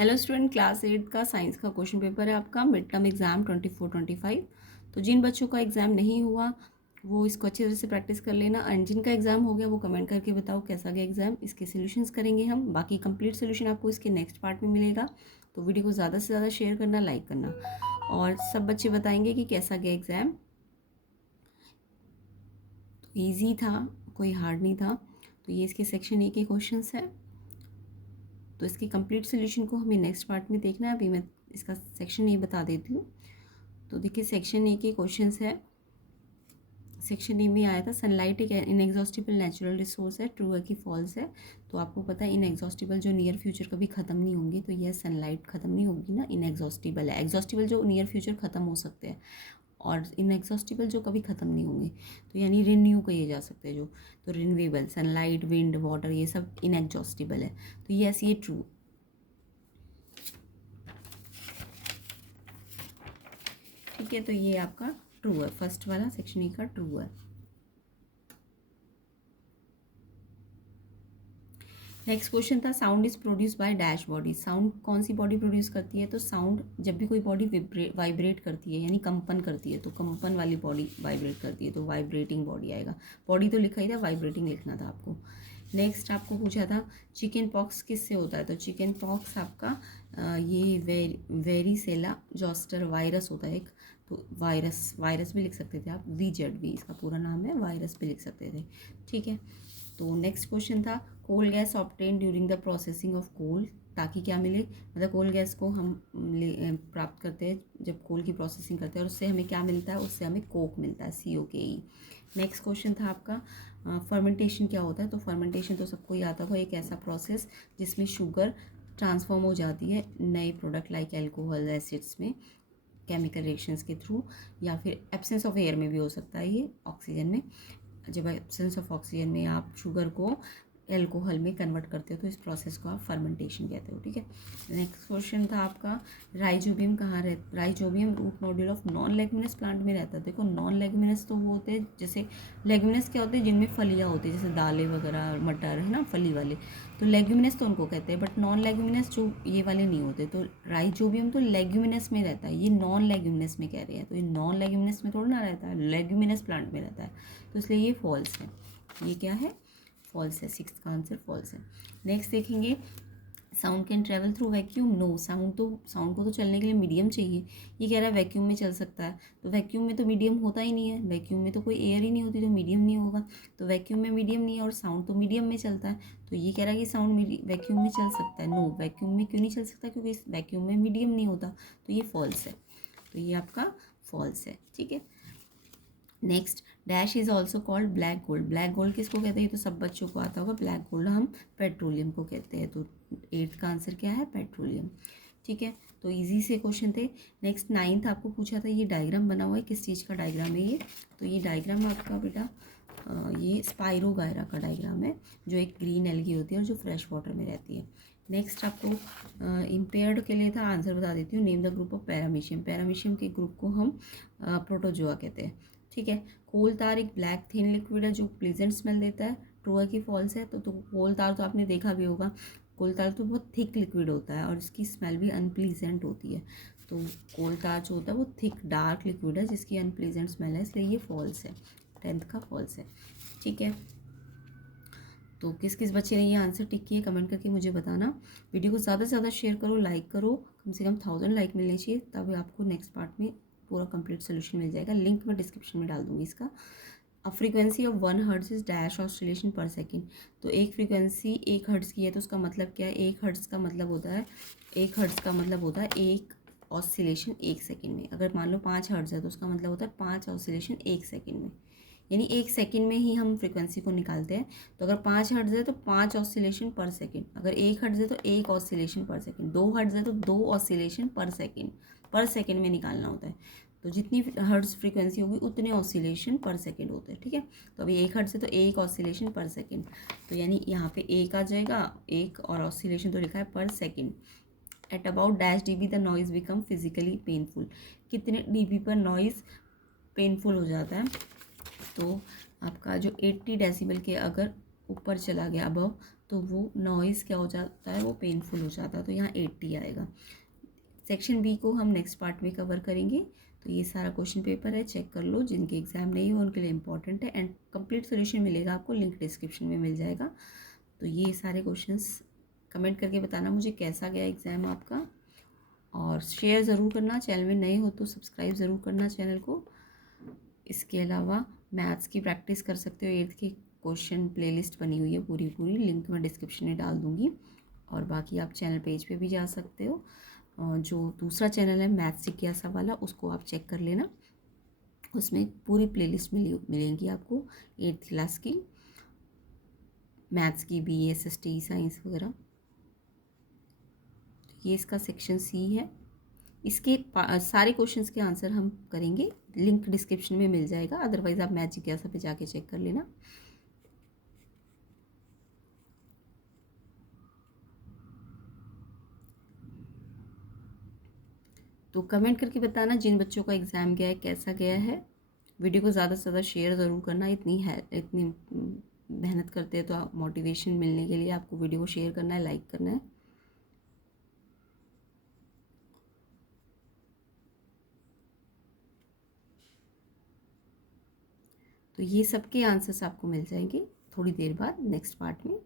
Hello student, class 8 का science का question paper है आपका मिड टर्म एग्जाम 24-25। तो जिन बच्चों का एग्ज़ाम नहीं हुआ वो इसको अच्छी तरह से प्रैक्टिस कर लेना, और जिनका एग्ज़ाम हो गया वो कमेंट करके बताओ कैसा गया एग्ज़ाम। इसके सॉल्यूशंस करेंगे हम, बाकी कंप्लीट सॉल्यूशन आपको इसके नेक्स्ट पार्ट में मिलेगा। तो वीडियो को ज़्यादा से ज़्यादा शेयर करना, लाइक करना, और सब बच्चे बताएंगे कि कैसा गया एग्ज़ाम। तो ईजी था, कोई हार्ड नहीं था। तो ये इसके सेक्शन ए के क्वेश्चन है। तो इसके कंप्लीट सोल्यूशन को हमें नेक्स्ट पार्ट में देखना है। अभी मैं इसका सेक्शन ए बता देती हूँ। तो देखिए, सेक्शन ए के क्वेश्चंस है। सेक्शन ए में आया था सनलाइट एक इनएग्जॉस्टिबल नेचुरल रिसोर्स है, ट्रू है कि फॉल्स है। तो आपको पता है इनएग्जॉस्टिबल जो नियर फ्यूचर कभी ख़त्म नहीं होंगे, तो यह सनलाइट ख़त्म नहीं होगी ना, इनएग्जॉस्टिबल है। एग्जॉस्टिबल जो नियर फ्यूचर ख़त्म हो सकते हैं, और इनएग्जॉस्टिबल जो कभी ख़त्म नहीं होंगे, तो यानी रिन्यू किए जा सकते हैं जो। तो रिन्यूएबल, सनलाइट, विंड, वाटर, ये सब इनएग्जॉस्टिबल है। तो यस, ये ट्रू। ठीक है, तो ये आपका ट्रू है, फर्स्ट वाला सेक्शन ए का ट्रू है। नेक्स्ट क्वेश्चन था sound is produce by dash body. Sound कौन सी बॉडी प्रोड्यूस करती है? तो साउंड जब भी कोई बॉडी वाइब्रेट करती है, यानी कंपन करती है, तो कंपन वाली बॉडी वाइब्रेट करती है, तो वाइब्रेटिंग बॉडी आएगा। बॉडी तो लिखा ही था, वाइब्रेटिंग लिखना था आपको। नेक्स्ट आपको पूछा था चिकन पॉक्स किससे होता है? तो चिकन पॉक्स आपका ये वेरिसेला जोस्टर वायरस होता है एक। तो वायरस भी लिख सकते थे आप, VZV इसका पूरा नाम है, वायरस भी लिख सकते थे। ठीक है। तो नेक्स्ट क्वेश्चन था coal gas obtain during the processing of coal, ताकि क्या मिले? मतलब कोल गैस को हम प्राप्त करते हैं जब कोल की प्रोसेसिंग करते हैं, और उससे हमें क्या मिलता है? उससे हमें कोक मिलता है, COKE। नेक्स्ट क्वेश्चन था आपका फर्मेंटेशन क्या होता है? तो फर्मेंटेशन तो सबको ही आता होगा, एक ऐसा प्रोसेस जिसमें शुगर ट्रांसफॉर्म हो जाती है नए प्रोडक्ट लाइक एल्कोहल एसिड्स में, केमिकल रिएक्शंस के थ्रू, या फिर एब्सेंस ऑफ एयर में भी हो सकता है ये, ऑक्सीजन में। जब एब्सेंस ऑफ ऑक्सीजन में आप शुगर को एल्कोहल में कन्वर्ट करते हो, तो इस प्रोसेस को आप फर्मेंटेशन कहते हो। ठीक है। नेक्स्ट क्वेश्चन था आपका राइजोबियम कहाँ रहता? Rhizobium root nodule of non leguminous plant में रहता है। देखो, नॉन लेग्यूमिनस तो वो होते हैं, जैसे लेग्यूमिनस क्या होते हैं? जिनमें फलियाँ होती है, जैसे दालें वगैरह, मटर, है ना, फली वाले। तो लेग्यूमिनस तो उनको कहते हैं, बट नॉन लेग्यूमिनस जो ये वाले नहीं होते। तो राइजोबियम तो लेग्यूमिनस में रहता है, ये नॉन लेग्यूमिनस में कह रहे हैं। तो ये नॉन लेग्यूमिनस में थोड़ा ना रहता है, लेग्यूमिनस प्लांट में रहता है, तो इसलिए ये फॉल्स है। ये क्या है? फॉल्स है। सिक्स्थ का आंसर फॉल्स है। नेक्स्ट देखेंगे sound can travel through vacuum. No, sound को तो चलने के लिए मीडियम चाहिए। ये कह रहा है वैक्यूम में चल सकता है, तो वैक्यूम में तो मीडियम होता ही नहीं है, वैक्यूम में तो कोई एयर ही नहीं होती, तो मीडियम नहीं होगा। तो वैक्यूम में मीडियम नहीं है, और साउंड तो मीडियम में चलता है, तो ये कह रहा है कि साउंड वैक्यूम में चल सकता है। नो, वैक्यूम में क्यों नहीं चल सकता? क्योंकि वैक्यूम में मीडियम नहीं होता, तो ये फॉल्स है। तो ये आपका फॉल्स है। ठीक है। Next, dash is also called black gold. Black gold किसको कहते हैं? तो सब बच्चों को आता होगा। ब्लैक गोल्ड हम पेट्रोलियम को कहते हैं। तो 8th का आंसर क्या है? पेट्रोलियम। ठीक है। तो इजी से क्वेश्चन थे। नेक्स्ट 9th आपको पूछा था ये डायग्राम बना हुआ है, किस चीज़ का डायग्राम है ये? तो ये डायग्राम आपका बेटा ये स्पाइरोगायरा का डायग्राम है, जो एक ग्रीन एल्गी होती है और जो फ्रेश वाटर में रहती है। नेक्स्ट आपको इम्पेयर्ड के लिए था, आंसर बता देती हूँ। Name the group of paramecium. Paramecium के ग्रुप को हम प्रोटोजोआ कहते हैं। ठीक है। कोल तार एक ब्लैक थिन लिक्विड है जो प्लीजेंट स्मेल देता है। ट्रू है कि फॉल्स है? तो कोल तार तो आपने देखा भी होगा, कोल तार तो बहुत थिक लिक्विड होता है और इसकी स्मेल भी अनप्लीजेंट होती है। तो कोल तार जो होता है वो थिक डार्क लिक्विड है जिसकी अनप्लीजेंट स्मेल है, इसलिए ये फॉल्स है। 10th का फॉल्स है। ठीक है। तो किस किस बच्चे ने ये आंसर टिक किए कमेंट करके मुझे बताना। वीडियो को ज़्यादा से ज़्यादा शेयर करो, लाइक करो, कम से कम 1000 लाइक मिलने चाहिए, तभी आपको नेक्स्ट पार्ट में पूरा कंप्लीट सोल्यूशन मिल जाएगा। लिंक मैं डिस्क्रिप्शन में डाल दूँगी इसका। अब frequency of 1 hertz is dash oscillation पर सेकेंड। तो एक फ्रीक्वेंसी 1 हर्ट्ज की है, तो उसका मतलब क्या है? 1 हर्ट्ज का मतलब होता है, 1 हर्ट्ज का मतलब होता है एक ऑसिलेशन 1 सेकेंड में। अगर मान लो 5 हर्ट्ज है तो उसका मतलब होता है 5 ऑसिलेशन 1 सेकेंड में, यानी 1 सेकेंड में ही हम फ्रीक्वेंसी को निकालते हैं। तो अगर 5 हर्ट्ज है तो 5 ऑसिलेशन पर सेकेंड, अगर 1 हर्ट्ज है तो 1 ऑसिलेशन पर सेकेंड, 2 हर्ट्ज है तो 2 ऑसिलेशन पर सेकेंड में निकालना होता है। तो जितनी हर्ट्ज फ्रीक्वेंसी होगी उतने ऑसिलेशन पर सेकेंड होते हैं। ठीक है। तो अभी 1 हर्ट्ज है तो 1 ऑसिलेशन पर सेकेंड, तो यानी यहाँ पे 1 आ जाएगा, 1 और ऑसिलेशन तो लिखा है पर second. At about dash dB the noise become physically painful. कितने dB पर नॉइज़ पेनफुल हो जाता है? तो आपका जो 80 डेसिबल के अगर ऊपर चला गया अबव, तो वो नॉइज़ क्या हो जाता है, वो पेनफुल हो जाता है, तो यहाँ 80 आएगा। सेक्शन बी को हम नेक्स्ट पार्ट में कवर करेंगे। तो ये सारा क्वेश्चन पेपर है, चेक कर लो, जिनके एग्ज़ाम नहीं हो उनके लिए इंपॉर्टेंट है, एंड कंप्लीट सोल्यूशन मिलेगा आपको, लिंक डिस्क्रिप्शन में मिल जाएगा। तो ये सारे क्वेश्चंस कमेंट करके बताना मुझे कैसा गया एग्ज़ाम आपका, और शेयर ज़रूर करना, चैनल में नए हो तो सब्सक्राइब ज़रूर करना चैनल को। इसके अलावा मैथ्स की प्रैक्टिस कर सकते हो, 8th की क्वेश्चन प्लेलिस्ट बनी हुई है पूरी पूरी, लिंक मैं डिस्क्रिप्शन में डाल दूँगी। और बाकी आप चैनल पेज पे भी जा सकते हो, जो दूसरा चैनल है मैथ्स जिज्ञासा वाला, उसको आप चेक कर लेना, उसमें पूरी प्लेलिस्ट मिलेंगी आपको 8th क्लास की, मैथ्स की, BA SST साइंस वगैरह। ये इसका सेक्शन सी है, इसके सारे क्वेश्चंस के आंसर हम करेंगे, लिंक डिस्क्रिप्शन में मिल जाएगा, अदरवाइज़ आप मैथ जिज्ञासा पे जाके चेक कर लेना। तो कमेंट करके बताना जिन बच्चों का एग्ज़ाम गया है कैसा गया है। वीडियो को ज़्यादा से ज़्यादा शेयर ज़रूर करना, इतनी मेहनत करते हैं तो मोटिवेशन मिलने के लिए आपको वीडियो को शेयर करना है, लाइक करना है। तो ये सबके आंसर्स आपको मिल जाएंगे थोड़ी देर बाद नेक्स्ट पार्ट में।